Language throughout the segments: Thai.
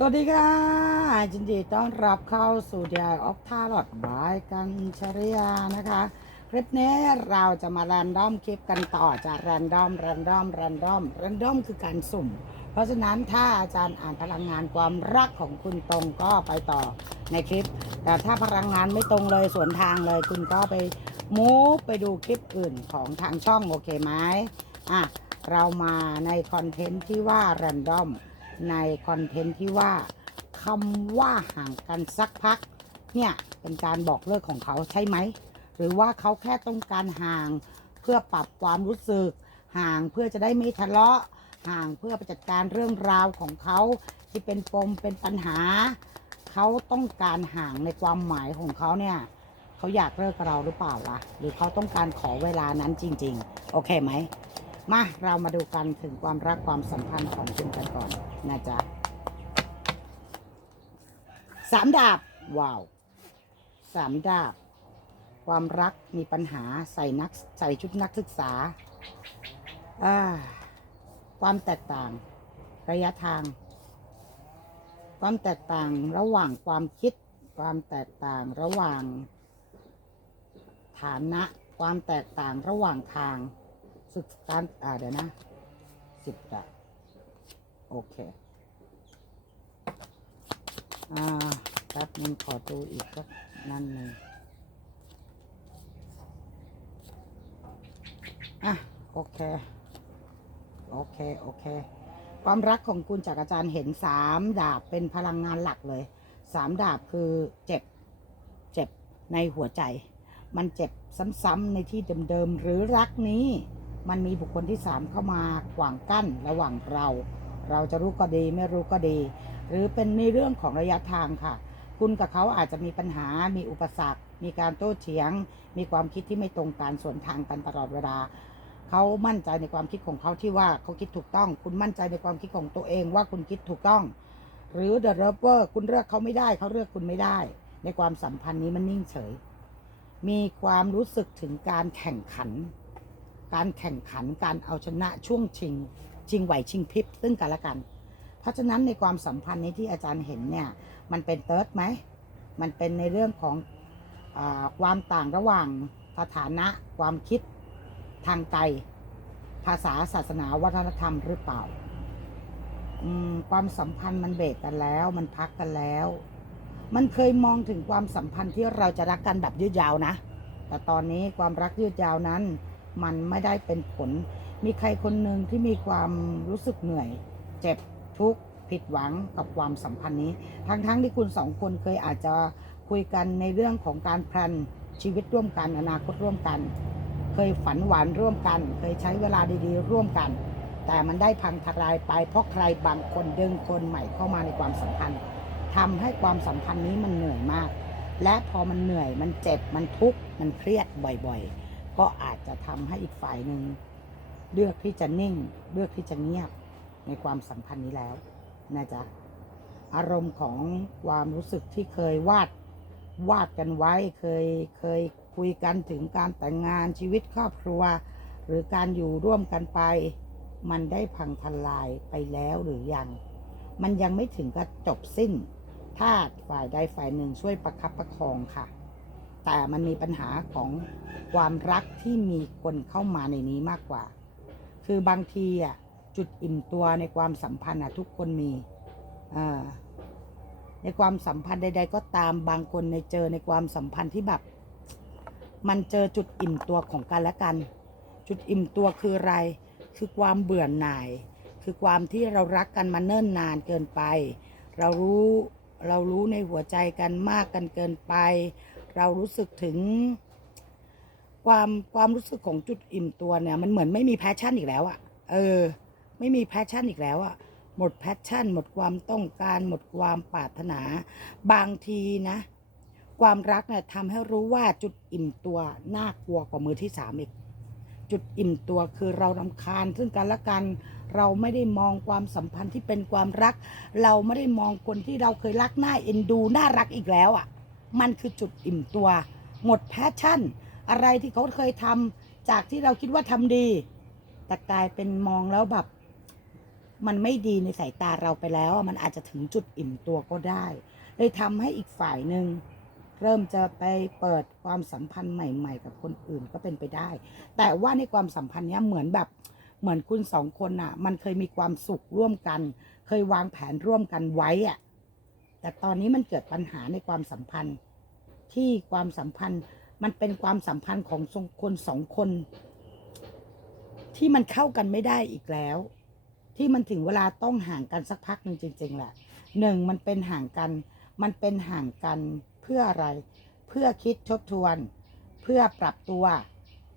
สวัสดีค่ะยินดีต้อนรับเข้าสู่ DI of Tarot บายกันชริยานะคะ คลิปนี้เราจะมาแรนดอมคลิปกันต่อจากแรนดอมแรนดอมแรนดอมแรนดอมคือการสุ่ม เพราะฉะนั้นถ้าอาจารย์อ่านพลังงานความรักของคุณตรงก็ไปต่อในคลิป แต่ถ้าพลังงานไม่ตรงเลยสวนทางเลยคุณก็ไปมูฟไปดูคลิปอื่นของทางช่องโอเคไหมอะเรามาในคอนเทนต์ที่ว่าแรนดอม ในคอนเทนต์ที่ว่าคำว่าห่างกันสักพัก เนี่ยเป็นการบอกเลิกของเขาใช่ไหม หรือว่าเขาแค่ต้องการห่างเพื่อปรับความรู้สึก ห่างเพื่อจะได้ไม่ทะเลาะ ห่างเพื่อไปจัดการเรื่องราวของเขาที่เป็นปมเป็นปัญหา เขาต้องการห่างในความหมายของเขาเนี่ยเขาอยากเลิกกับเราหรือเปล่าวะหรือเขาต้องการขอเวลานั้นจริง ๆ โอเคไหม มาเรามาดูกันถึงความรักความสัมพันธ์ของคุณกันก่อนนะจ๊ะสามดาบว้าวสามดาบ ความรักมีปัญหาใส่นักใส่ชุดนักศึกษาอ่าความแตกต่าง ระยะทาง ความแตกต่างระหว่างความคิด ความแตกต่างระหว่าง ฐานะ ความแตกต่างระหว่างทาง ศึกการอ่าเดี๋ยวนะสิบดาบโอเค อ่าแป๊บนึงขอดูอีกสักนั่นหนึ่งอะโอเคโอเค โอเค ความรักของคุณจากอาจารย์เห็นสามดาบเป็นพลังงานหลักเลยสามดาบคือเจ็บ เจ็บในหัวใจ มันเจ็บซ้ำๆในที่เดิมๆหรือรักนี้ มันมีบุคคลที่สามเข้ามาขวางกั้นระหว่างเรา เราจะรู้ก็ดีไม่รู้ก็ดี หรือเป็นในเรื่องของระยะทางค่ะ คุณกับเขาอาจจะมีปัญหา มีอุปสรรค มีการโต้เถียง มีความคิดที่ไม่ตรงกันสวนทางกันตลอดเวลาเขามั่นใจในความคิดของเขาที่ว่าเขาคิดถูกต้อง คุณมั่นใจในความคิดของตัวเองว่าคุณคิดถูกต้อง หรือ the lover คุณเลือกเขาไม่ได้เขาเลือกคุณไม่ได้ ในความสัมพันธ์นี้มันนิ่งเฉย มีความรู้สึกถึงการแข่งขัน การแข่งขันการเอาชนะช่วงชิง ชิงไหวชิงพริบซึ่งกันและกัน เพราะฉะนั้นในความสัมพันธ์นี้ที่อาจารย์เห็นเนี่ยมันเป็นเติร์ดไหมมันเป็นในเรื่องของอความต่างระหว่างสถานะความคิดทางใจภาษาศาสนาวัฒนธรรมหรือเปล่าความสัมพันธ์มันเบรกกันแล้ว มันพักกันแล้ว มันเคยมองถึงความสัมพันธ์ที่เราจะรักกันแบบยืดยาวนะ แต่ตอนนี้ความรักยืดยาวนั้น มันไม่ได้เป็นผล มีใครคนหนึ่งที่มีความรู้สึกเหนื่อย เจ็บทุกข์ผิดหวังกับความสัมพันธ์นี้ ทั้งๆทที่คุณสองคนเคยอาจจะคุยกันในเรื่องของการแพลนชีวิตร่วมกันอนาคตร่วมกัน เคยฝันหวานร่วมกัน เคยใช้เวลาดีๆ ร่วมกัน แต่มันได้พังทลายไป เพราะใครบางคนดึงคนใหม่เข้ามาในความสัมพันธ์ทำให้ความสัมพันธ์นี้มันเหนื่อยมาก และพอมันเหนื่อยมันเจ็บมันทุกข์มันเครียดบ่อยๆ ก็อาจจะทำให้อีกฝ่ายหนึ่งเลือกที่จะนิ่ง เลือกที่จะเงียบในความสัมพันธ์นี้แล้วนะจ๊ะอารมณ์ของความรู้สึกที่เคยวาดวาดกันไว้เคยเคยคุยกันถึงการแต่งงานชีวิตครอบครัว หรือการอยู่ร่วมกันไป มันได้พังทลายไปแล้วหรือยัง มันยังไม่ถึงกับจบสิ้น ถ้าฝ่ายใดฝ่ายหนึ่งช่วยประคับประคองค่ะ แต่มันมีปัญหาของความรักที่มีคนเข้ามาในนี้มากกว่า คือบางทีอะจุดอิ่มตัวในความสัมพันธ์อะทุกคนมีในความสัมพันธ์ใด ๆ ก็ตามบางคนในเจอในความสัมพันธ์ที่แบบ มันเจอจุดอิ่มตัวของกันและกัน จุดอิ่มตัวคืออะไร คือความเบื่อหน่าย คือความที่เรารักกันมาเนิ่นนานเกินไป เรารู้เรารู้ในหัวใจกันมากกันเกินไป เรารู้สึกถึง ความความรู้สึกของจุดอิ่มตัวเนี่ย มันเหมือนไม่มีแพชชั่นอีกแล้วอะเออ ไม่มีแพชชั่นอีกแล้วอะหมดแพชชั่น หมดความต้องการ หมดความปรารถนา บางทีนะ ความรักเนี่ยทำให้รู้ว่าจุดอิ่มตัวน่ากลัวกว่ามือที่สามอีกจุดอิ่มตัวคือเรารำคาญซึ่งกันและกัน เราไม่ได้มองความสัมพันธ์ที่เป็นความรัก เราไม่ได้มองคนที่เราเคยรักหน้าเอ็นดูน่ารักอีกแล้วอะ่ะ มันคือจุดอิ่มตัว หมดแพชชั่น อะไรที่เขาเคยทำจากที่เราคิดว่าทำดี แต่กลายเป็นมองแล้วแบบ มันไม่ดีในสายตาเราไปแล้ว มันอาจจะถึงจุดอิ่มตัวก็ได้ เลยทำให้อีกฝ่ายหนึ่งเริ่มจะไปเปิดความสัมพันธ์ใหม่ ๆ กับคนอื่นก็เป็นไปได้ แต่ว่าในความสัมพันธ์นี้เหมือนแบบเหมือนคุณสองคนน่ะ มันเคยมีความสุขร่วมกัน เคยวางแผนร่วมกันไว้อะ แต่ตอนนี้มันเกิดปัญหาในความสัมพันธ์ ที่ความสัมพันธ์มันเป็นความสัมพันธ์ของคนสองคน ที่มันเข้ากันไม่ได้อีกแล้ว ที่มันถึงเวลาต้องห่างกันสักพักหนึ่งจริงๆแหละหนึ่งมันเป็นห่างกัน มันเป็นห่างกันเพื่ออะไร เพื่อคิดทบทวน เพื่อปรับตัว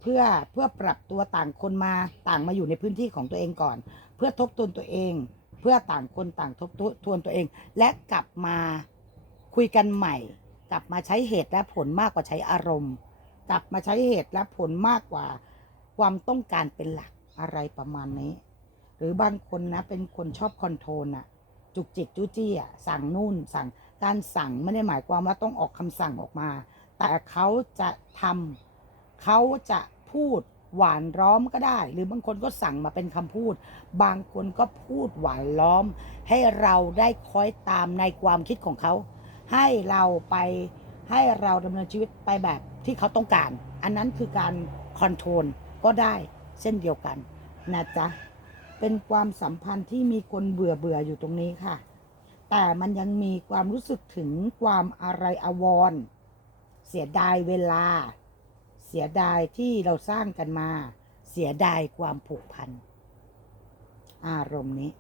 เพื่อเพื่อปรับตัวต่างคนมาต่างมาอยู่ในพื้นที่ของตัวเองก่อน เพื่อทบทวนตัวเอง เพื่อต่างคนต่างทบทวนตัวเอง และกลับมาคุยกันใหม่ กลับมาใช้เหตุและผลมากกว่าใช้อารมณ์ กลับมาใช้เหตุและผลมากกว่า ความต้องการเป็นหลักอะไรประมาณนี้ หรือบางคนนะเป็นคนชอบคอนโทรลอะจุกจิกจู้จี้อะสั่งนู่นสั่งการสั่งไม่ได้หมายความว่าต้องออกคำสั่งออกมา แต่เขาจะทำเขาจะพูด หวานล้อมก็ได้ หรือบางคนก็สั่งมาเป็นคำพูด บางคนก็พูดหวานล้อม ให้เราได้คอยตามในความคิดของเขา ให้เราไปให้เราดำเนินชีวิตไปแบบที่เขาต้องการ อันนั้นคือการคอนโทรลก็ได้เช่นเดียวกันนะจ๊ะ เป็นความสัมพันธ์ที่มีคนเบื่อเบื่ออยู่ตรงนี้ค่ะ แต่มันยังมีความรู้สึกถึงความอะไรอวรเสียดายเวลา เสียดายที่เราสร้างกันมา เสียดายความผูกพัน อารมณ์นี้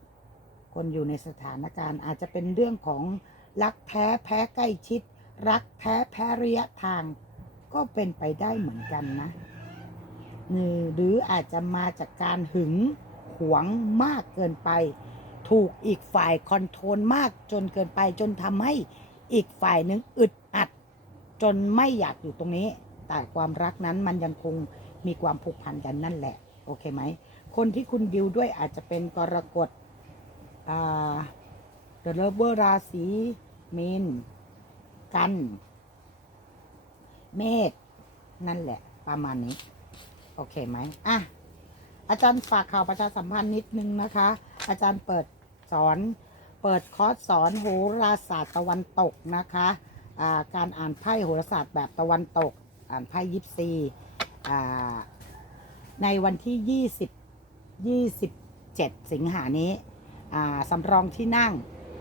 คนอยู่ในสถานการณ์อาจจะเป็นเรื่องของรักแท้แพ้ใกล้ชิด รักแท้แพ้ระยะทาง ก็เป็นไปได้เหมือนกันนะหรืออาจจะมาจากการหึงหวงมากเกินไป ถูกอีกฝ่ายคอนโทรลมากจนเกินไปจนทำให้อีกฝ่ายหนึ่งอึดอัด จนไม่อยากอยู่ตรงนี้ แต่ความรักนั้นมันยังคงมีความผูกพันกันนั่นแหละ โอเคไหม คนที่คุณดิวด้วยอาจจะเป็นกรกฎเดอะเลเวอร์ราศีมีนกัน เมษนั่นแหละ ประมาณนี้ โอเคไหมอะอาจารย์ฝากข่าวประชาสัมพันธ์นิดนึงนะคะ อาจารย์เปิดสอน เปิดคอร์สสอนโหราศาสตร์ตะวันตกนะคะการอ่านไพ่โหราศาสตร์แบบตะวันตก อ่านไพ่ยิปซีอ่าในวันที่ 20 27 สิงหานี้อ่าสำรองที่นั่ง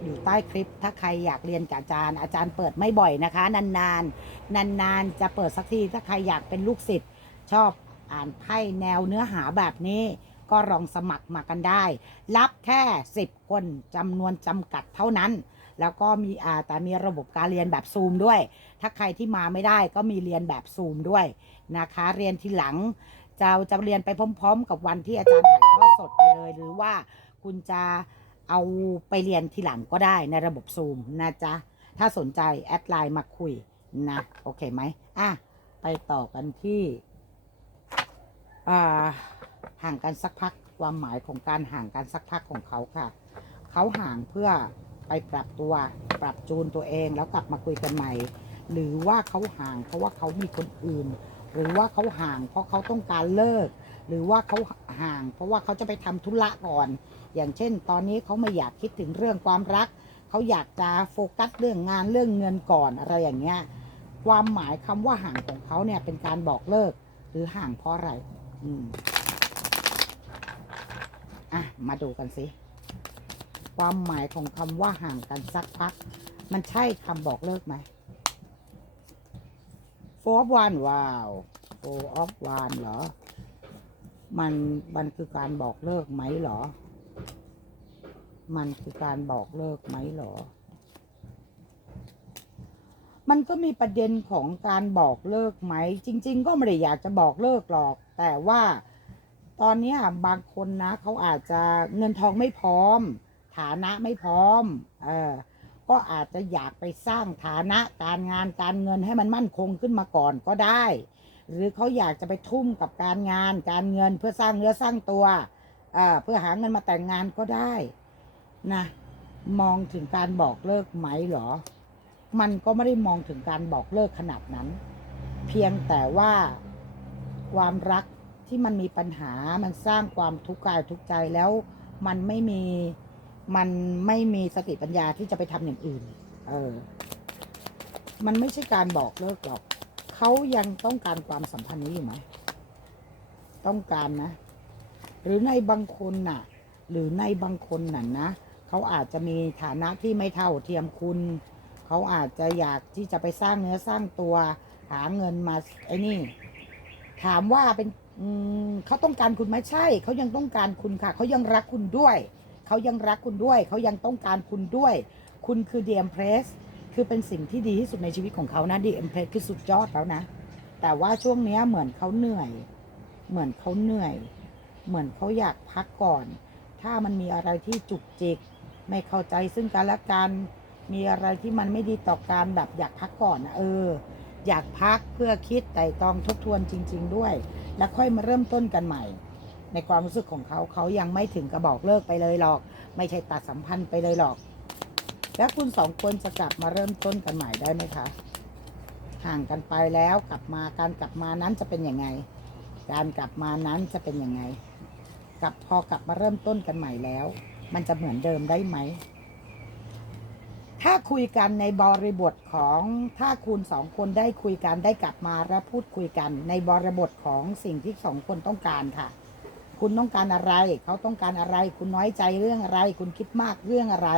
อยู่ใต้คลิป ถ้าใครอยากเรียนกับอาจารย์ อาจารย์เปิดไม่บ่อยนะคะ นานๆ นานๆ จะเปิดสักที ถ้าใครอยากเป็นลูกศิษย์ชอบอ่านไพ่แนวเนื้อหาแบบนี้ ก็ลองสมัครมากันได้ รับแค่ 10 คนจำนวนจำกัดเท่านั้น แล้วก็มีอ่าแต่มีระบบการเรียนแบบซูมด้วย ถ้าใครที่มาไม่ได้ก็มีเรียนแบบซูมด้วยนะคะ เรียนทีหลังจะจะเรียนไปพร้อม ๆ กับวันที่อาจารย์ถ่ายทอดสดไปเลย หรือว่าคุณจะเอาไปเรียนทีหลังก็ได้ในระบบซูมนะจ๊ะ ถ้าสนใจแอดไลน์มาคุยนะ โอเคไหมอะ ไปต่อกันที่ อ่า ห่างกันสักพักความหมายของการห่างกันสักพักของเขาค่ะ เขาห่างเพื่อไปปรับตัวปรับจูนตัวเองแล้วกลับมาคุยกันใหม่ หรือว่าเขาห่างเพราะว่าเขามีคนอื่น หรือว่าเขาห่างเพราะเขาต้องการเลิก หรือว่าเขาห่าง เพราะว่าเขาจะไปทำธุระก่อน อย่างเช่น ตอนนี้เขาไม่อยากคิดถึงเรื่องความรัก เขาอยากจะโฟกัสเรื่องงานเรื่องเงินก่อนอะไรอย่างเงี้ยความหมายคำว่าห่างของเขาเนี่ยเป็นการบอกเลิก หรือห่างเพราะอะไร อืม อะ มาดูกันสิความหมายของคำว่าห่างกันสักพัก มันใช่คำบอกเลิกไหม four of one ว้าว four of one เหรอ มันมันคือการบอกเลิกไหมเหรอ มันคือการบอกเลิกไหมเหรอ มันก็มีประเด็นของการบอกเลิกไหม จริง ๆ ก็ไม่ได้อยากจะบอกเลิกหรอก แต่ว่า ตอนนี้บางคนนะเขาอาจจะเงินทองไม่พร้อม ฐานะไม่พร้อม เออก็อาจจะอยากไปสร้างฐานะการงานการเงินให้มันมั่นคงขึ้นมาก่อนก็ได้ หรือเขาอยากจะไปทุ่มกับการงานการเงินเพื่อสร้างเนื้อสร้างตัวเอ่อเพื่อหาเงินมาแต่งงานก็ได้นะมองถึงการบอกเลิกไหมหรอ มันก็ไม่ได้มองถึงการบอกเลิกขนาดนั้น เพียงแต่ว่าความรัก ที่มันมีปัญหามันสร้างความทุกข์กายทุกข์ใจแล้วมันไม่มีมันไม่มีสติปัญญาที่จะไปทำอย่างอื่น เออ มันไม่ใช่การบอกเลิกหรอกเขายังต้องการความสัมพันธ์นี้อยู่ไหมต้องการนะ หรือในบางคนน่ะ หรือในบางคนน่ะนะเขาอาจจะมีฐานะที่ไม่เท่าเทียมคุณ เขาอาจจะอยากที่จะไปสร้างเนื้อสร้างตัว หาเงินมาไอ้นี่ ถามว่าเป็น เขาต้องการคุณไหมใช่ เขายังต้องการคุณค่ะ เขายังรักคุณด้วย เขายังรักคุณด้วย เขายังต้องการคุณด้วย คุณคือดีเอ็มเพรสคือเป็นสิ่งที่ดีที่สุดในชีวิตของเขานะดีเอ็มเพรสคือสุดยอดแล้วนะ แต่ว่าช่วงนี้เหมือนเขาเหนื่อย เหมือนเขาเหนื่อย เหมือนเขาอยากพักก่อน ถ้ามันมีอะไรที่จุกจิก ไม่เข้าใจซึ่งกันและกัน มีอะไรที่มันไม่ดีต่อการแบบอยากพักก่อนนะเออ อยากพักเพื่อคิดไต่ตรองทบทวนจริง ๆ ด้วย แล้วค่อยมาเริ่มต้นกันใหม่ ในความรู้สึกของเขาเขายังไม่ถึงกระบอกเลิกไปเลยหรอก ไม่ใช่ตัดสัมพันธ์ไปเลยหรอก แล้วคุณสองคนจะกลับมาเริ่มต้นกันใหม่ได้ไหมคะ ห่างกันไปแล้วกลับมาการกลับมานั้นจะเป็นยังไง การกลับมานั้นจะเป็นยังไงกลับพอกลับมาเริ่มต้นกันใหม่แล้ว มันจะเหมือนเดิมได้ไหม ถ้าคุยกันในบริบทของถ้าคุณสองคนได้คุยกันได้กลับมาและพูดคุยกันในบริบทของสิ่งที่สองคนต้องการค่ะ คุณต้องการอะไร เขาต้องการอะไร คุณน้อยใจเรื่องอะไร คุณคิดมากเรื่องอะไร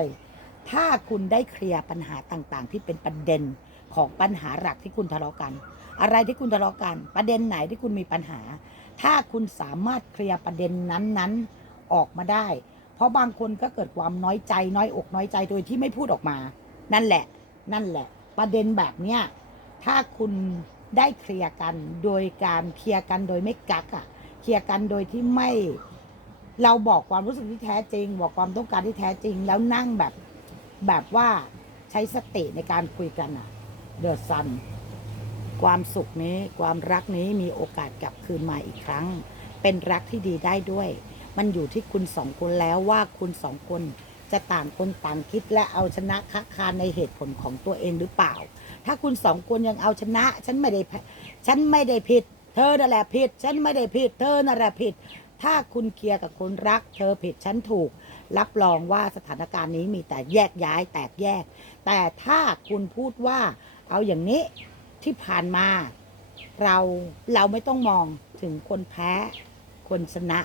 ถ้าคุณได้เคลียร์ปัญหาต่างๆ ที่เป็นประเด็นของปัญหาหลักที่คุณทะเลาะกัน อะไรที่คุณทะเลาะกัน ประเด็นไหนที่คุณมีปัญหา ถ้าคุณสามารถเคลียร์ประเด็นนั้นๆออกมาได้ ราะบางคนก็เกิดความน้อยใจ น้อยอกน้อยใจโดยที่ไม่พูดออกมา นั่นแหละ นั่นแหละ ประเด็นแบบเนี้ยถ้าคุณได้เคลียร์กันโดยการเคลียร์กันโดยไม่กักอะเคลียร์กันโดยที่ไม่ เราบอกความรู้สึกที่แท้จริง บอกความต้องการที่แท้จริง แล้วนั่งแบบแบบว่าใช้สติในการคุยกันอะเดือดซันความสุขนี้ความรักนี้มีโอกาสกลับคืนมาอีกครั้ง เป็นรักที่ดีได้ด้วย มันอยู่ที่คุณสองคนแล้วว่าคุณสองคนจะต่างคนต่างคิดและเอาชนะค้าคานในเหตุผลของตัวเองหรือเปล่า ถ้าคุณสองคนยังเอาชนะ ฉันไม่ได้ฉันไม่ได้ผิด เธอนั่นแหละผิด ฉันไม่ได้ผิด เธอนั่นแหละผิด ถ้าคุณเคลียร์กับคนรัก เธอผิดฉันถูก รับรองว่าสถานการณ์นี้มีแต่แยกย้ายแตกแยก แต่ถ้าคุณพูดว่าเอาอย่างนี้ที่ผ่านมาเราเราไม่ต้องมองถึงคนแพ้คนชนะ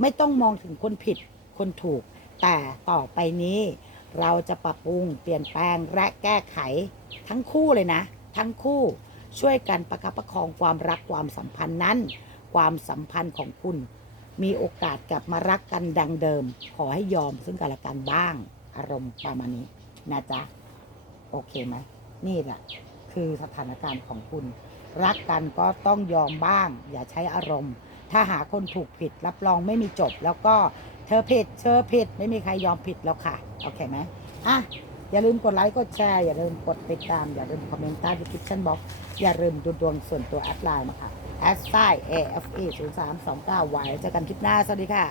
ไม่ต้องมองถึงคนผิดคนถูก แต่ต่อไปนี้ เราจะปรับปรุงเปลี่ยนแปลงและแก้ไข ทั้งคู่เลยนะ ทั้งคู่ช่วยกันประคับประคองความรักความสัมพันธ์นั้น ความสัมพันธ์ของคุณ มีโอกาสกลับมารักกันดังเดิม ขอให้ยอมซึ่งกันและกันบ้าง อารมณ์ประมาณนี้นะจ๊ะโอเคไหมนี่แหละคือสถานการณ์ของคุณ รักกันก็ต้องยอมบ้าง อย่าใช้อารมณ์ ถ้าหาคนถูกผิดรับรองไม่มีจบ แล้วก็เธอผิดเธอผิดไม่มีใครยอมผิดแล้วค่ะโอเคไหมอะอย่าลืมกดไลค์กดแชร์อย่าลืมกดติดตาม อย่าลืมคอมเมนต์ใต้ดีคริปชั่นบ็อกอย่าลืมดูดวงส่วนตัวแอดไลน์มาค่ะแอดไซ AFE 0 3 2 9 y เจอกันคลิปหน้า สวัสดีค่ะ